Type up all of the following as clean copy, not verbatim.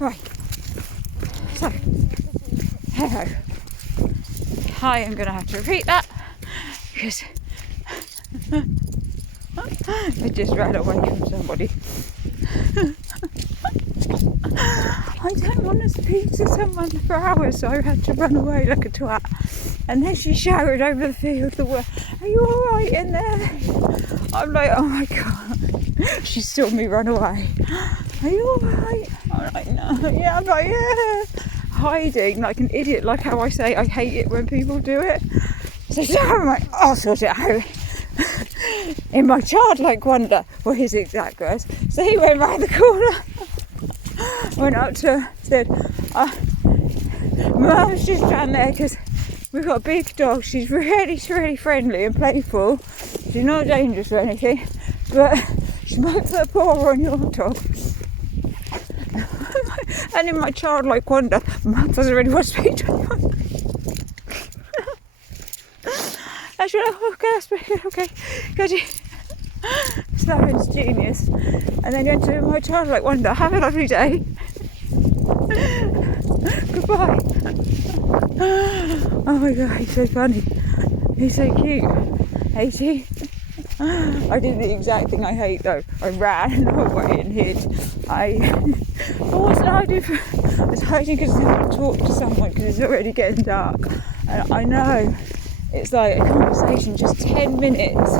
Right, so, hello. I am going to have to repeat that because I just ran away from somebody. I don't want to speak to someone for hours, so I had to run away like a twat. And then she shouted over the field the word, "Are you alright in there?" I'm like, oh my god. She saw me run away. "Are you alright?" I'm like, no. Yeah, I'm like, yeah. Hiding like an idiot, like how I say I hate it when people do it. So I'm like, I'll sort it out. In my childlike wonder, were his exact words. So he went round the corner, went up to her, said, "Mum's just down there because we've got a big dog. She's really friendly and playful. She's not dangerous or anything, but she might put a paw on your dog." And in my childlike wonder, Mum doesn't really want to speak to anyone. And she went, okay, good. Slavin's genius. And then went to my childlike wonder, "Have a lovely day. Goodbye." Oh my god, he's so funny. He's so cute. Ain't he? I did the exact thing I hate though. I ran away and hid. But what did I do? I was hiding because I didn't talk to someone because it's already getting dark. And I know it's like a conversation, just 10 minutes.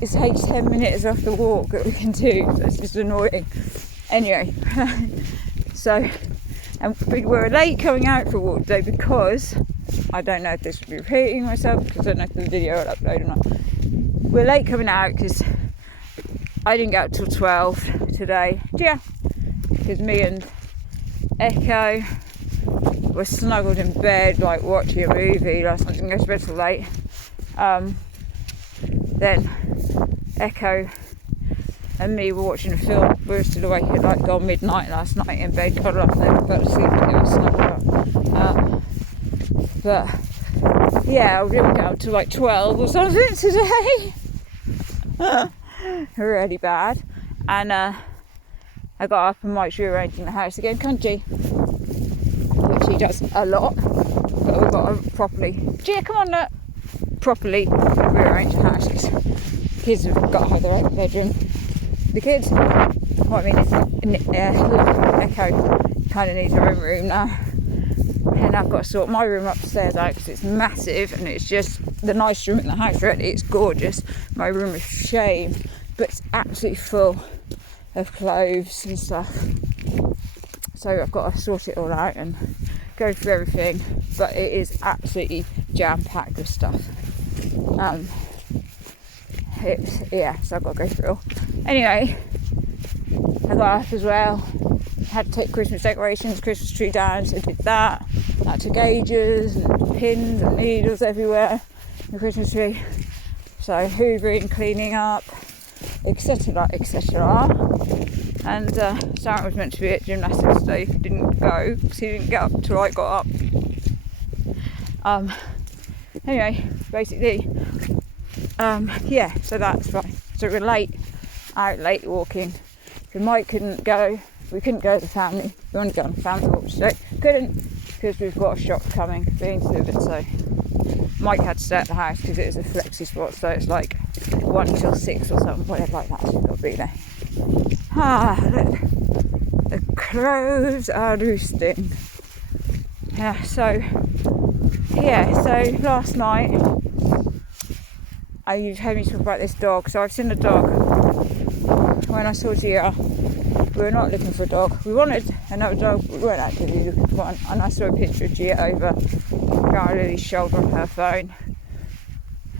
It takes 10 minutes off the walk that we can do. So it's just annoying. Anyway, so and we were late coming out for a walk today because I don't know if this will be repeating myself because I don't know if the video will upload or not. We're late coming out because I didn't get up till 12 today. Yeah, because me and Echo were snuggled in bed, like watching a movie last night. Didn't go to bed till late. Then Echo and me were watching a film. We were still awake at like gone midnight last night in bed, cuddled up there, fell asleep together, snuggled up. But yeah, I didn't get up till like 12 or something today. Really bad. And I got up and Mike's rearranging the house again, country, which he does a lot. But we've got to properly, Gia, come on, look, properly rearrange the house because kids have got to have their own bedroom. The kids, what I mean is, Echo kind of needs her own room now. And I've got to sort my room upstairs out because it's massive and it's just the nice room in the house, really. It's gorgeous. My room is shame, but it's absolutely full of clothes and stuff. So I've got to sort it all out and go through everything. But it is absolutely jam-packed with stuff. So I've got to go through it all. Anyway, I got up as well. Had to take Christmas decorations, Christmas tree down, so I did that. That took ages, and pins and needles everywhere, the Christmas tree. So hoovering, cleaning up, etc, etc. And Sarah was meant to be at gymnastics today, he didn't go, because he didn't get up till I got up. Anyway, basically, yeah, so that's fine. So we're late walking, so Mike couldn't go. We couldn't go as a family. We wanted to go on a family walk today. Couldn't because we've got a shop coming being delivered. So Mike had to stay at the house because it is a flexi spot. So it's like 1 till 6 or something, whatever like that. So we've got to be there. Look, the crows are roosting. Yeah. So last night you heard me talk about this dog. So I've seen a dog. When I saw Gia, we were not looking for a dog. We wanted another dog, but we weren't actively looking for one. And I saw a picture of Gia over Cara Lily's shoulder on her phone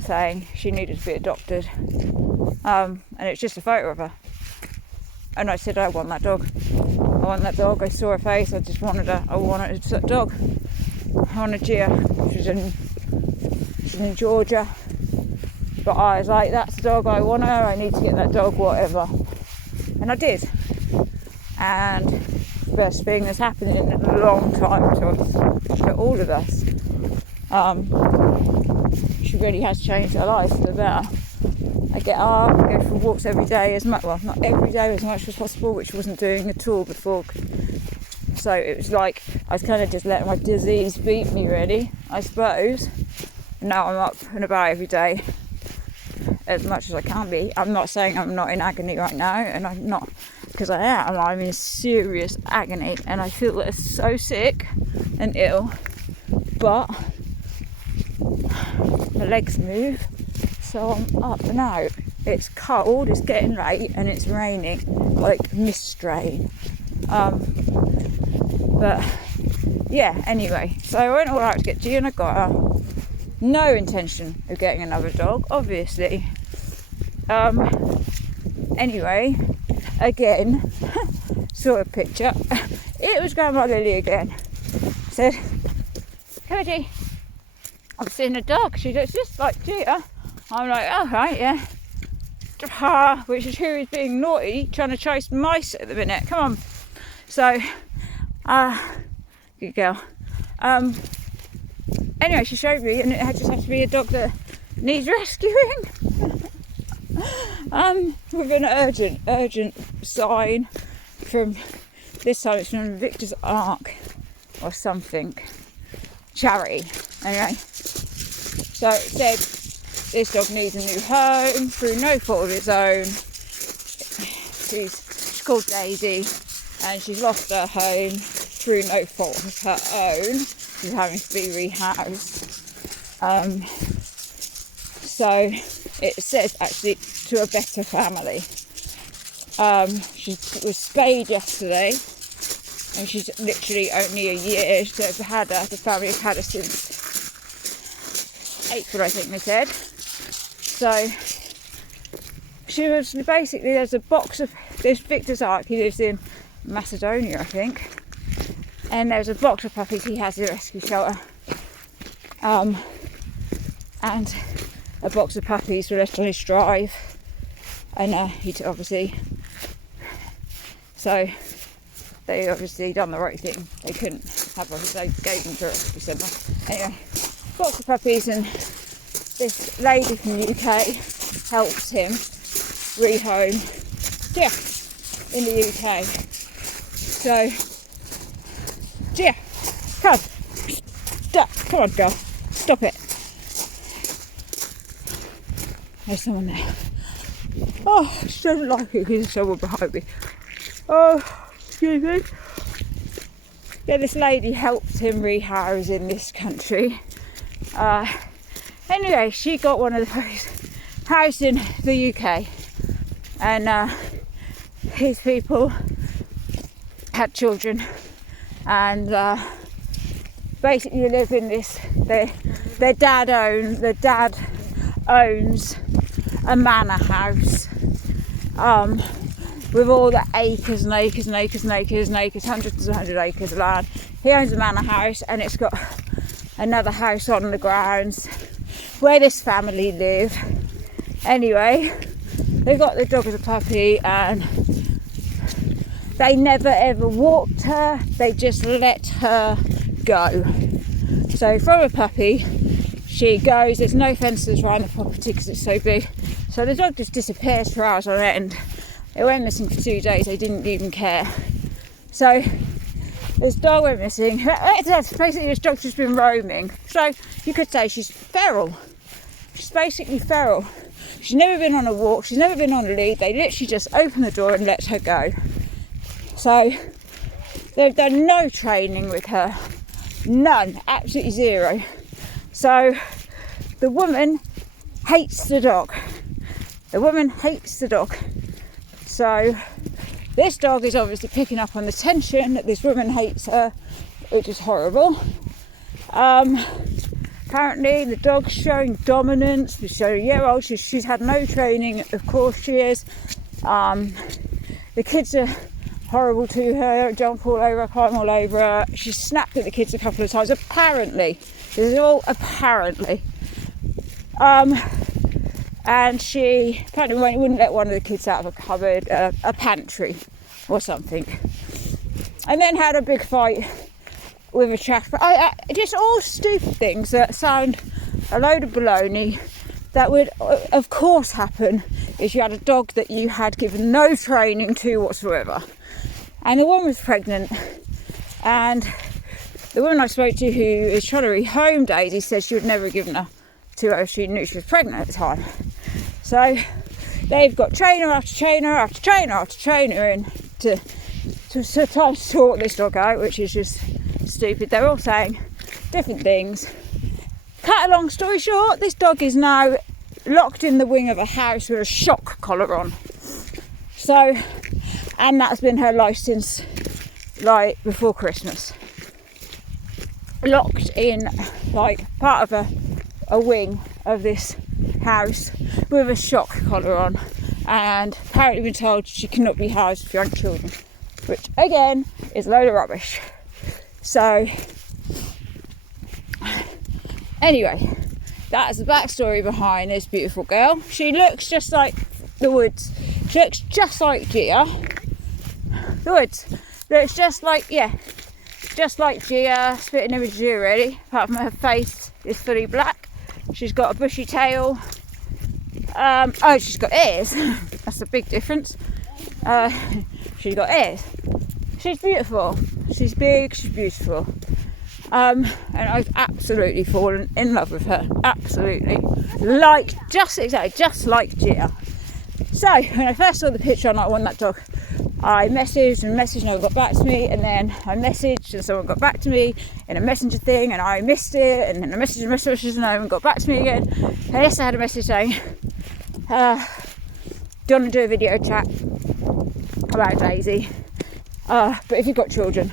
saying she needed to be adopted. And it's just a photo of her. And I said, I want that dog. I want that dog. I saw her face. I just wanted her. I wanted a dog. I wanted Gia. She's in Georgia. But I was like, that's the dog I want her. I need to get that dog, whatever. And I did. And the best thing that's happened in a long time to us, to all of us. She really has changed her life for the better. I get up, I go for walks every day, as much, well, not every day, as much as possible, which I wasn't doing at all before So it was like I was kind of just letting my disease beat me, really, I suppose. Now I'm up and about every day as much as I can be. I'm not saying I'm not in agony right now, and I'm not, because I am. I'm in serious agony, and I feel so sick and ill, but my legs move, so I'm up and out. It's cold, it's getting late, and it's raining, like mist rain. But yeah, anyway, so I went all out to get G, and I got her. No intention of getting another dog, obviously. Anyway, again, saw a picture. It was Grandma Lily again. Said, "Come here, G. I've seen a dog. She looks just like Gia." I'm like, "Oh, right, yeah." Which is who is being naughty, trying to chase mice at the minute. Come on. So, good girl. Anyway, she showed me, and it just has to be a dog that needs rescuing. With an urgent sign from, this time it's from Victor's Ark or something, charity. Anyway, so it said this dog needs a new home through no fault of its own. She's called Daisy, and she's lost her home through no fault of her own. She's having to be rehoused. So it says actually to a better family. She was spayed yesterday, and she's literally only a year. So they've had her, the family have had her since April, I think they said. So she was basically, there's a box of this Victor's Ark. He lives in Macedonia, I think. And there's a box of puppies he has at a rescue shelter. And a box of puppies were left on his drive. And he'd obviously, so they obviously done the right thing. They couldn't have them, so they gave them to a rescue centre. Anyway, box of puppies, and this lady from the UK helped him rehome in the UK. So, Gia, come. Stop. Come on, girl. Stop it. There's someone there. Oh, she doesn't like it because there's someone behind me. Oh, excuse me. Yeah, this lady helped him rehouse in this country. Anyway, she got one of the puppies housed in the UK. And his people had children. And basically live in this, their dad owns a manor house with all the acres and acres and acres and acres and acres, hundreds and hundreds of acres of land. He owns a manor house, and it's got another house on the grounds where this family live. Anyway, they got the dog as a puppy, and they never ever walked her, they just let her go. So from a puppy, she goes, there's no fences around the property because it's so big. So the dog just disappears for hours on end. It went missing for 2 days, they didn't even care. So this dog went missing. Basically this dog's just been roaming. So you could say she's feral. She's basically feral. She's never been on a walk, she's never been on a lead. They literally just open the door and let her go. So they've done no training with her, none, absolutely zero. So the woman hates the dog. The woman hates the dog. So this dog is obviously picking up on the tension that this woman hates her, which is horrible. Apparently the dog's showing dominance. She's showing a year old. She's had no training, of course she is. The kids are horrible to her, jump all over her, climb all over her. She snapped at the kids a couple of times, apparently. This is all apparently. And she apparently wouldn't let one of the kids out of a cupboard, a pantry or something. And then had a big fight with a chap. Just all stupid things that sound a load of baloney that would of course happen if you had a dog that you had given no training to whatsoever. And the woman was pregnant, And the woman I spoke to who is trying to rehome Daisy said she would never have given her to her if she knew she was pregnant at the time. So they've got trainer after trainer after trainer after trainer in to try to sort this dog out, which is just stupid. They're all saying different things. Cut a long story short, this dog is now locked in the wing of a house with a shock collar on. So, and that's been her life since like before Christmas. Locked in like part of a wing of this house with a shock collar on, and apparently been told she cannot be housed with young children, which again is a load of rubbish. So anyway, that's the backstory behind this beautiful girl. She looks just like the Woods. She looks just like Gia. The Woods looks just like, yeah, just like Gia, spitting image of Gia really, apart from her face is fully black. She's got a bushy tail. Oh, she's got ears. That's a big difference. She's got ears. She's beautiful. She's big, she's beautiful. And I've absolutely fallen in love with her. Absolutely. Just like Gia. So, when I first saw the picture and I want that dog, I messaged and no one got back to me, and then I messaged and someone got back to me in a messenger thing, and I missed it, and then I messaged and no one got back to me again. And yesterday I had a message saying, do you want to do a video chat about Daisy? But if you've got children,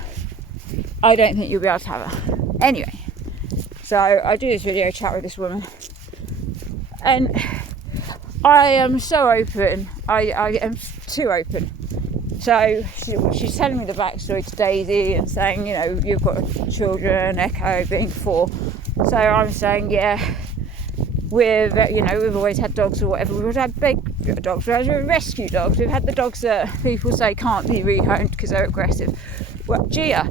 I don't think you'll be able to have her. Anyway, so I do this video chat with this woman, and I am so open. I am too open. So she's telling me the backstory to Daisy and saying, you know, you've got children, Echo being 4. So I'm saying, yeah, we've always had dogs or whatever. We've had big dogs, we've had rescue dogs, we've had the dogs that people say can't be rehomed because they're aggressive. Well, Gia,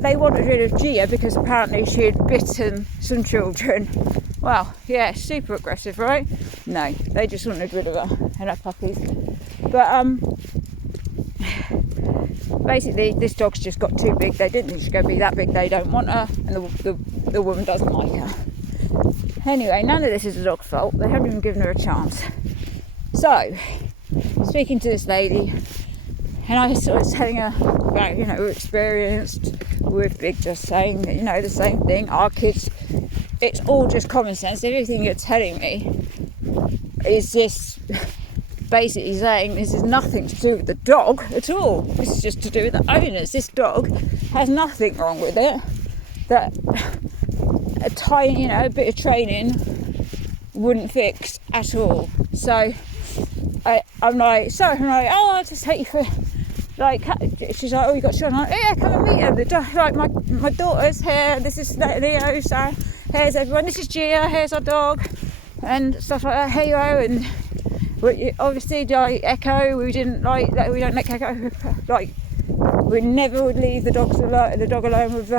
they wanted rid of Gia because apparently she had bitten some children. Well, yeah, super aggressive, right? No, they just wanted rid of her and her puppies. But basically this dog's just got too big. They didn't think she's going to be that big. They don't want her, and the woman doesn't like her. Anyway, none of this is the dog's fault. They haven't even given her a chance. So, speaking to this lady, and I was sort of telling her about, you know, we're experienced with Big, just saying that, you know, the same thing. Our kids, it's all just common sense. Everything you're telling me is just basically saying this is nothing to do with the dog at all. This is just to do with the owners. This dog has nothing wrong with it. That a bit of training wouldn't fix at all. So I'm like, oh, I'll just take you for, like, she's like, oh, you got children? I'm like, yeah, come and meet her. The dog, like, my daughter's here. This is Leo. So here's everyone. This is Gia. Here's our dog, and stuff like that. Here you are. And obviously, like Echo, we don't let Echo. Like, we never would leave the dog alone with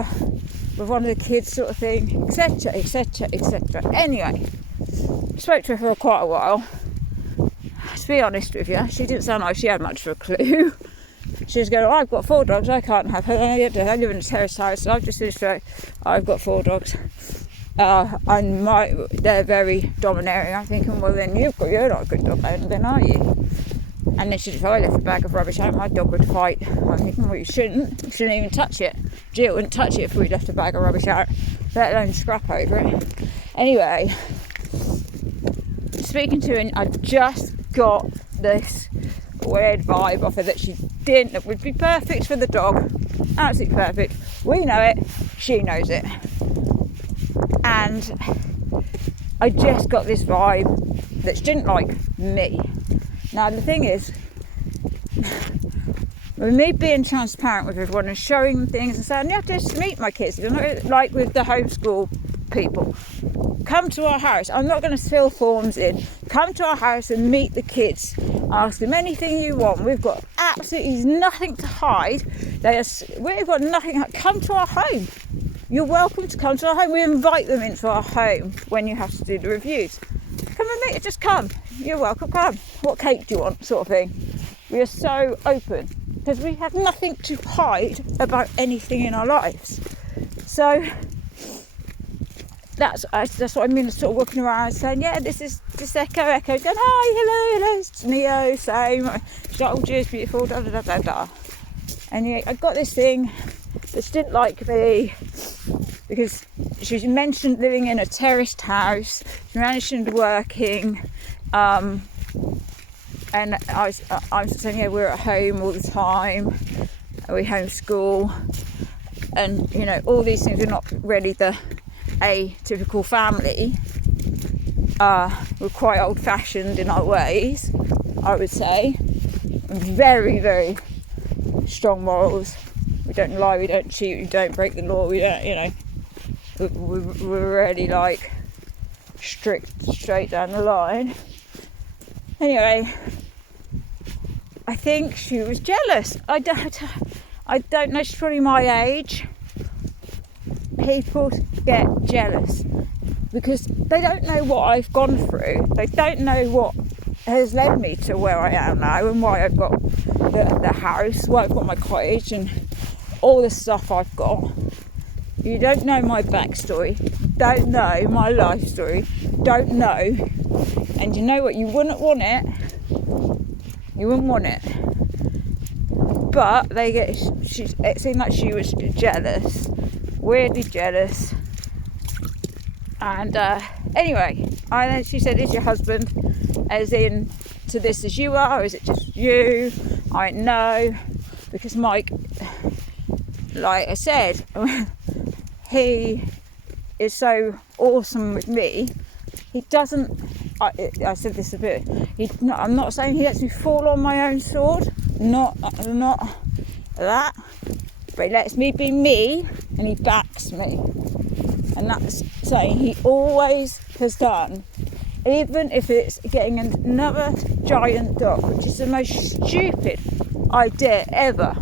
one of the kids, sort of thing, etc, etc, etc. Anyway, spoke to her for quite a while. To be honest with you, she didn't sound like she had much of a clue. She was going, oh, I've got 4 dogs, I can't have her. I live in a terrace house, so I've just finished straight. I've got 4 dogs. And they're very domineering. I'm thinking, well, then you're not a good dog owner, then, are you? And then she said, if I left a bag of rubbish out, my dog would fight. I'm thinking, well, you shouldn't even touch it. Jill wouldn't touch it if we left a bag of rubbish out, let alone scrap over it. Anyway, speaking to her, I've just got this weird vibe off her that would be perfect for the dog. Absolutely perfect. We know it, she knows it. And I just got this vibe that she didn't like me. Now the thing is, with me being transparent with everyone and showing them things and saying, you have to just meet my kids, you know, like with the homeschool people. Come to our house. I'm not going to fill forms in. Come to our house and meet the kids. Ask them anything you want. We've got absolutely nothing to hide. We've got nothing. Come to our home. You're welcome to come to our home. We invite them into our home when you have to do the reviews. Come and meet. Just come. You're welcome. Come. What cake do you want? Sort of thing. We are so open. because we had nothing to hide about anything in our lives. So that's what I mean, sort of walking around saying, yeah, this is just Echo going, hi, hello, it's Neo, same. She's like, oh, cheers, beautiful, da da da da da. And yeah, I got this thing that she didn't like me because she mentioned living in a terraced house, she mentioned working, and I was saying, yeah, we're at home all the time, we homeschool, and you know, all these things are not really the atypical family. We're quite old-fashioned in our ways, I would say, and very, very strong morals. We don't lie, we don't cheat, we don't break the law, we don't, you know, we're really like strict, straight down the line. Anyway, I think she was jealous. I don't know, she's probably my age. People get jealous because they don't know what I've gone through. They don't know what has led me to where I am now and why I've got the house, why I've got my cottage and all the stuff I've got. You don't know my backstory, don't know my life story, don't know, and you know what, you wouldn't want it, but it seemed like she was jealous, weirdly jealous. And anyway, then she said, is your husband as in to this as you are, or is it just you? I don't know, because Mike, like I said, he is so awesome with me. He doesn't, I said this a bit, I'm not saying he lets me fall on my own sword, not that, but he lets me be me and he backs me. And that's something he always has done, even if it's getting another giant dog, which is the most stupid idea ever.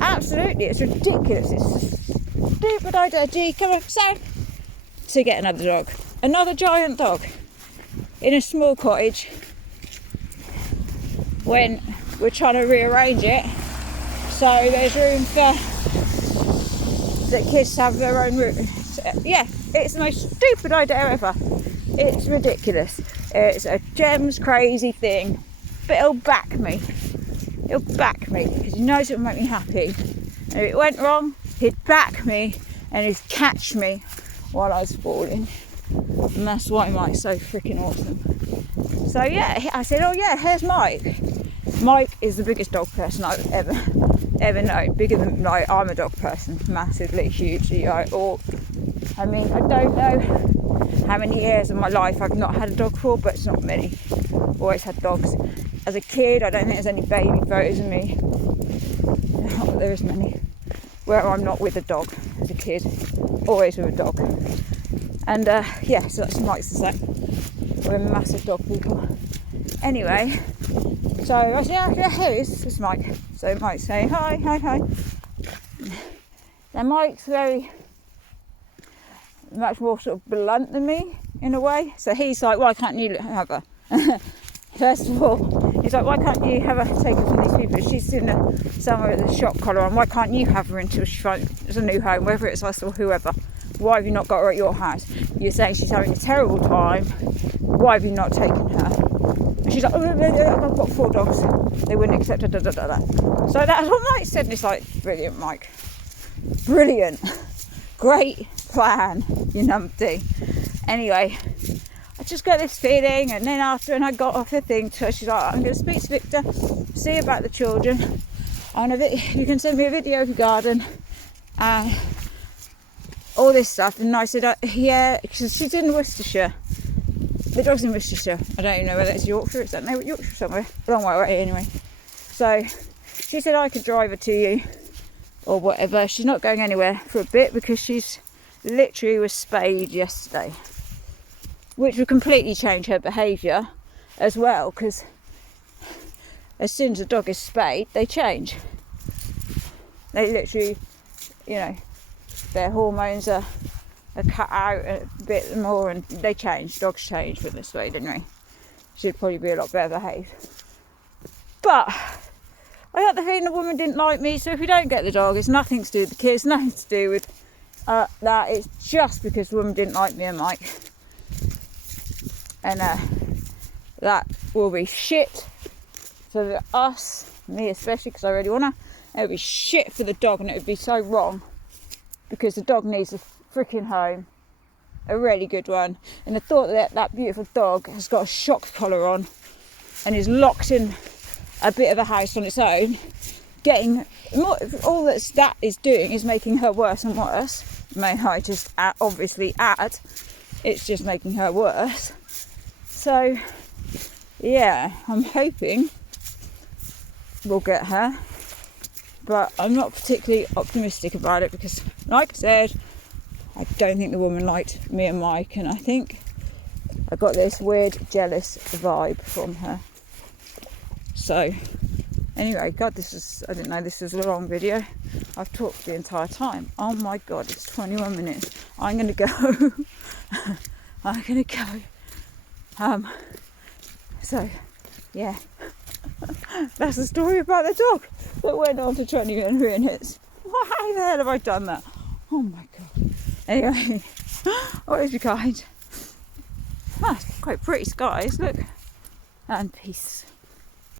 Absolutely, it's ridiculous. It's a stupid idea. Do you come up to get another giant dog in a small cottage when we're trying to rearrange it so there's room for the kids to have their own room? Yeah, it's the most stupid idea ever. It's ridiculous. It's a Gem's crazy thing, but it'll back me. He'll back me because he knows it'll make me happy. And if it went wrong, he'd back me and he'd catch me while I was falling. And that's why Mike's so freaking awesome. So yeah, I said, oh yeah, here's Mike. Mike is the biggest dog person I've ever known. Bigger than, like, I'm a dog person, massively, hugely. I mean, I don't know how many years of my life I've not had a dog for, but it's not many. Always had dogs. As a kid, I don't think there's any baby photos of me. Not that there is many. Where I'm not with a dog as a kid. Always with a dog. And yeah, so that's Mike's the same. We're massive dog people. Anyway, so I said, yeah, here's Mike. So Mike's saying, hi. Now Mike's very much more sort of blunt than me in a way. So he's like, why can't you have her? First of all, he's like, why can't you have her take her from these people? She's in somewhere with a shop collar on. Why can't you have her until she finds a new home, whether it's us or whoever? Why have you not got her at your house? You're saying she's having a terrible time. Why have you not taken her? And she's like, oh, I've got 4 dogs. They wouldn't accept her, So that's what Mike said. And it's like, brilliant, Mike. Brilliant. Great plan, you numpty. Anyway, I just got this feeling, and then after, and I got off the thing to her, she's like, I'm going to speak to Victor, see about the children. You can send me a video of your garden. All this stuff. And I said, yeah, because she's in Worcestershire. The dog's in Worcestershire. I don't even know whether it's Yorkshire. It's not Yorkshire somewhere. A long way away anyway. So she said I could drive her to you or whatever. She's not going anywhere for a bit because she's literally was spayed yesterday, which would completely change her behaviour as well, because as soon as a dog is spayed, they change. They literally, you know, their hormones are cut out a bit more and they change. Dogs change when they're spayed anyway. Should probably be a lot better behaved. But I got the feeling the woman didn't like me. So if we don't get the dog, it's nothing to do with the kids, nothing to do with that. It's just because the woman didn't like me and Mike. And that will be shit for us, me especially, because I really want to. It would be shit for the dog, and it would be so wrong, because the dog needs a freaking home, a really good one. And the thought that that beautiful dog has got a shock collar on and is locked in a bit of a house on its own, getting more, all that is doing is making her worse and worse. May I just obviously add, it's just making her worse. So yeah, I'm hoping we'll get her, but I'm not particularly optimistic about it, because like I said, I don't think the woman liked me and Mike, and I think I got this weird jealous vibe from her. So anyway, God, I didn't know this was a long video. I've talked the entire time. Oh my God, it's 21 minutes. I'm going to go. I'm going to go. So, yeah. That's the story about the dog that went on to 21 minutes. Why the hell have I done that? Oh my God. Anyway, always be kind. Ah, it's quite pretty skies, look. And peace.